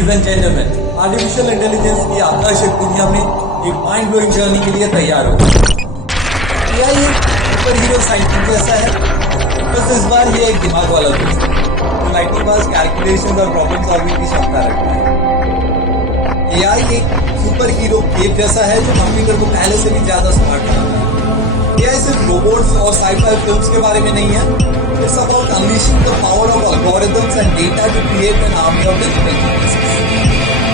Ladies and gentleman, artificial intelligence की आकर्षक दुनिया में एक माइंड ब्लोइंग जर्नी के लिए तैयार हो। एआई एक सुपर हीरो साइंटिस्ट जैसा है, बस इस बार ये एक दिमाग वाला दोस्त है जो लाइट के पास कैलकुलेशन और प्रॉब्लम सॉल्विंग की क्षमता रखता है। एआई एक सुपर हीरो केप जैसा है जो कंप्यूटर को पहले से भी ज्यादा स्मार्ट बनाता है। एआई सिर्फ रोबोट्स और साइफाई फिल्म्स के बारे में नहीं है, it's about unleashing the power of algorithms and data to create an army of digital geniuses.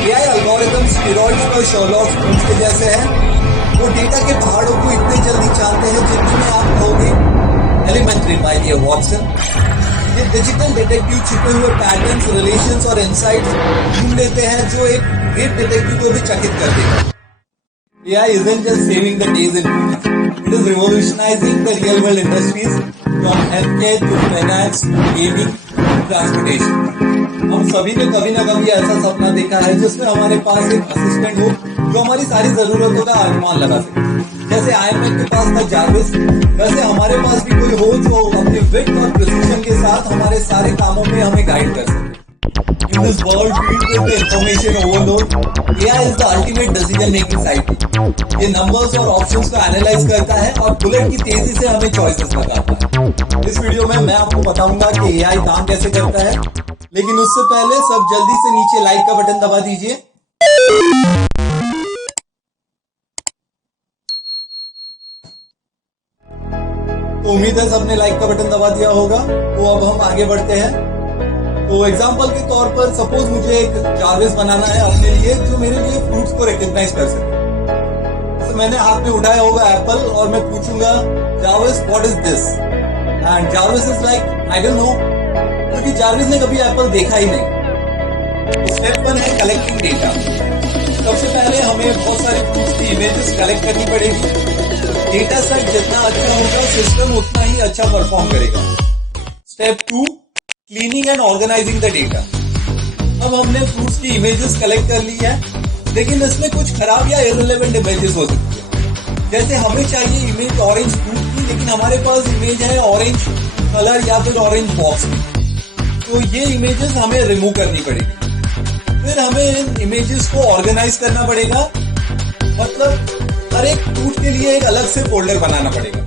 AI algorithms steroids पर शर्लॉक होम्स के जैसे हैं। वो डेटा के पहाड़ों को इतने जल्दी जानते हैं जितने आप कहोगे एलिमेंट्री माय डियर वॉटसन। ये डिजिटल डिटेक्टिव छिपे हुए पैटर्न्स, रिलेशंस और इनसाइट्स ढूंढ लेते हैं जो एक ग्रेट डिटेक्टिव को भी चकित कर देगा। AI isn't just saving the days in movies. It is revolutionizing the real world industries from healthcare to finance to gaming to transportation. हम सभी ने कभी ना कभी ऐसा सपना देखा है जिसमें हमारे पास एक असिस्टेंट हो जो हमारी सारी जरूरतों का अनुमान लगा सके। जैसे आयरन मैन के पास था जार्विस, वैसे हमारे पास भी कोई हो जो अपने विट और प्रिसिजन के साथ हमारे सारे कामों में हमें गाइड कर सके। In this world filled with the information overload, AI is the ultimate decision making cycle. ये नंबर्स और ऑप्शंस को एनालाइज करता है और बुलेट की तेजी से हमें चॉइसेस बताता है। इस वीडियो में मैं आपको बताऊंगा कि AI काम कैसे करता है, लेकिन उससे पहले सब जल्दी से नीचे लाइक का बटन दबा दीजिए। तो उम्मीद है सबने लाइक का बटन दबा दिया होगा। तो अब हम आगे बढ़ते हैं। तो एग्जाम्पल के तौर पर सपोज मुझे एक जार्विस बनाना है अपने लिए जो मेरे लिए फ्रूट्स को रिकॉग्नाइज कर सके। तो मैंने हाथ में उठाया होगा एप्पल और मैं पूछूंगा Jarvis what is this, and Jarvis is like I don't know, क्योंकि जार्विस ने कभी एप्पल देखा ही नहीं। स्टेप 1 है कलेक्टिंग डेटा। सबसे पहले हमें बहुत सारे फ्रूट्स की इमेजेस कलेक्ट करनी पड़ेगी। डेटा सेट जितना अच्छा होगा सिस्टम उतना ही अच्छा परफॉर्म करेगा। Step 2 cleaning and organising the data. अब हमने फ्रूट्स की इमेजेस कलेक्ट कर ली है, लेकिन इसमें कुछ खराब या इररिलेवेंट इमेजेस हो सकती है। जैसे हमें चाहिए इमेज ऑरेंज फ्रूट की, लेकिन हमारे पास इमेज है ऑरेंज कलर या फिर ऑरेंज बॉक्स की, तो ये इमेजेस हमें रिमूव करनी पड़ेगी। फिर हमें इन इमेजेस को ऑर्गेनाइज करना पड़ेगा, मतलब हर एक फ्रूट के लिए एक अलग से फोल्डर बनाना पड़ेगा।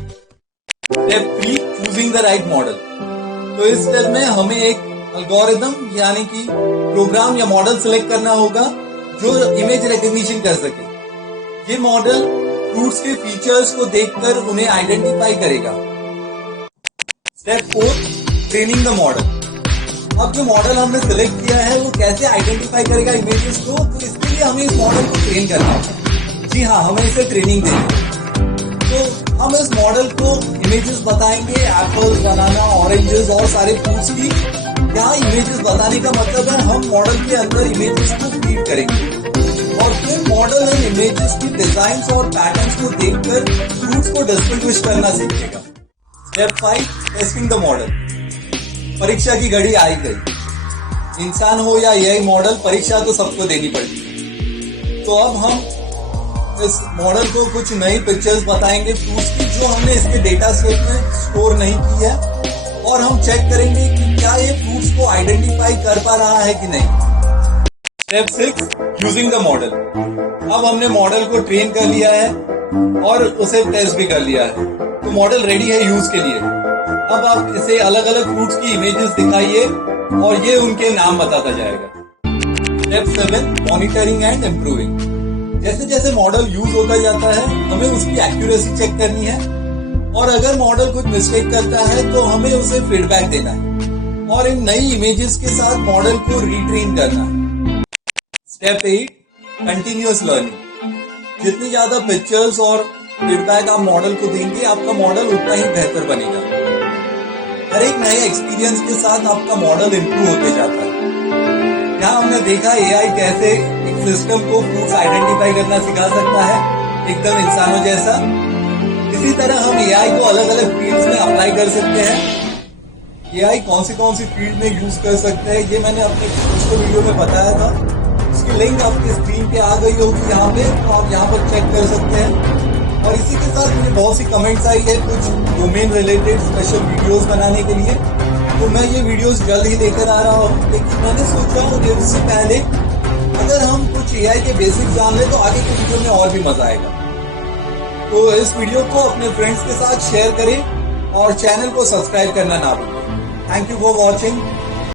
Step 3 choosing the right model. तो इस स्टेप में हमें एक एल्गोरिथम यानी कि प्रोग्राम या मॉडल सिलेक्ट करना होगा जो इमेज रिकॉग्निशन कर सके। ये मॉडल फ्रूट्स के फीचर्स को देखकर उन्हें आइडेंटिफाई करेगा। Step 4 training the model. अब जो मॉडल हमने सिलेक्ट किया है वो कैसे आइडेंटिफाई करेगा इमेजेस को, तो इसके लिए हमें इस मॉडल को ट्रेन करना होगा। जी हाँ, हमें इसे ट्रेनिंग देनी है। तो हम इस मॉडल को इमेजेस बताएंगे, एप्पल्स, बनाना, ऑरेंजेस और सारे फ्रूट्स की। यहाँ इमेजेस बताने का मतलब है हम मॉडल के अंदर इमेजेस को फीड करेंगे और फिर मॉडल इन इमेजेस की डिजाइन और पैटर्न्स को देखकर फ्रूट्स को डिस्टिंग्विश करना सीखेगा। Step 5 testing the model. परीक्षा की घड़ी आई गई। इंसान हो या एआई मॉडल, परीक्षा तो सबको देनी पड़ती। तो अब हम इस मॉडल को कुछ नई पिक्चर्स बताएंगे फ्रूट्स की जो हमने इसके डेटा सेट में स्टोर नहीं की है, और हम चेक करेंगे कि क्या ये फ्रूट्स को आइडेंटिफाई कर पा रहा है कि नहीं। Step 6 using the model. अब हमने मॉडल को ट्रेन कर लिया है और उसे टेस्ट भी कर लिया है, तो मॉडल रेडी है यूज के लिए। अब आप इसे अलग अलग फ्रूट्स की इमेजेस दिखाइए और ये उनके नाम बताता जाएगा। Step 7 monitoring and improving. जैसे जैसे मॉडल यूज होता जाता है हमें उसकी एक्यूरेसी चेक करनी है, और अगर मॉडल कुछ मिस्टेक करता है तो हमें उसे फीडबैक देना है और इन नई इमेजेस के साथ मॉडल को रीट्रेन करना है। Step 8 continuous learning. जितनी ज्यादा पिक्चर्स और फीडबैक आप मॉडल को देंगे आपका मॉडल उतना ही बेहतर बनेगा। हर एक नए एक्सपीरियंस के साथ आपका मॉडल इंप्रूव होते जाता है। यहाँ हमने देखा एआई कैसे एक सिस्टम को फ्रूट्स आइडेंटिफाई करना सिखा सकता है, एकदम इंसानों जैसा। इसी तरह हम एआई को अलग अलग फील्ड्स में अप्लाई कर सकते हैं। एआई कौन सी फील्ड में यूज कर सकते हैं ये मैंने अपने पिछले वीडियो में बताया था, उसकी लिंक आपकी स्क्रीन पे आ गई होगी यहाँ पे, तो आप यहाँ पर चेक कर सकते हैं। और इसी के साथ मुझे बहुत सी कमेंट्स आई है कुछ डोमेन रिलेटेड स्पेशल वीडियोस बनाने के लिए, तो मैं ये वीडियोस जल्द ही लेकर आ रहा हूँ। लेकिन मैंने सोचा कि उससे पहले कुछ एआई के बेसिक्स जान ले तो आगे के वीडियो में और भी मजा आएगा। तो इस वीडियो को अपने फ्रेंड्स के साथ शेयर करें और चैनल को सब्सक्राइब करना ना भूलें। Thank you for watching.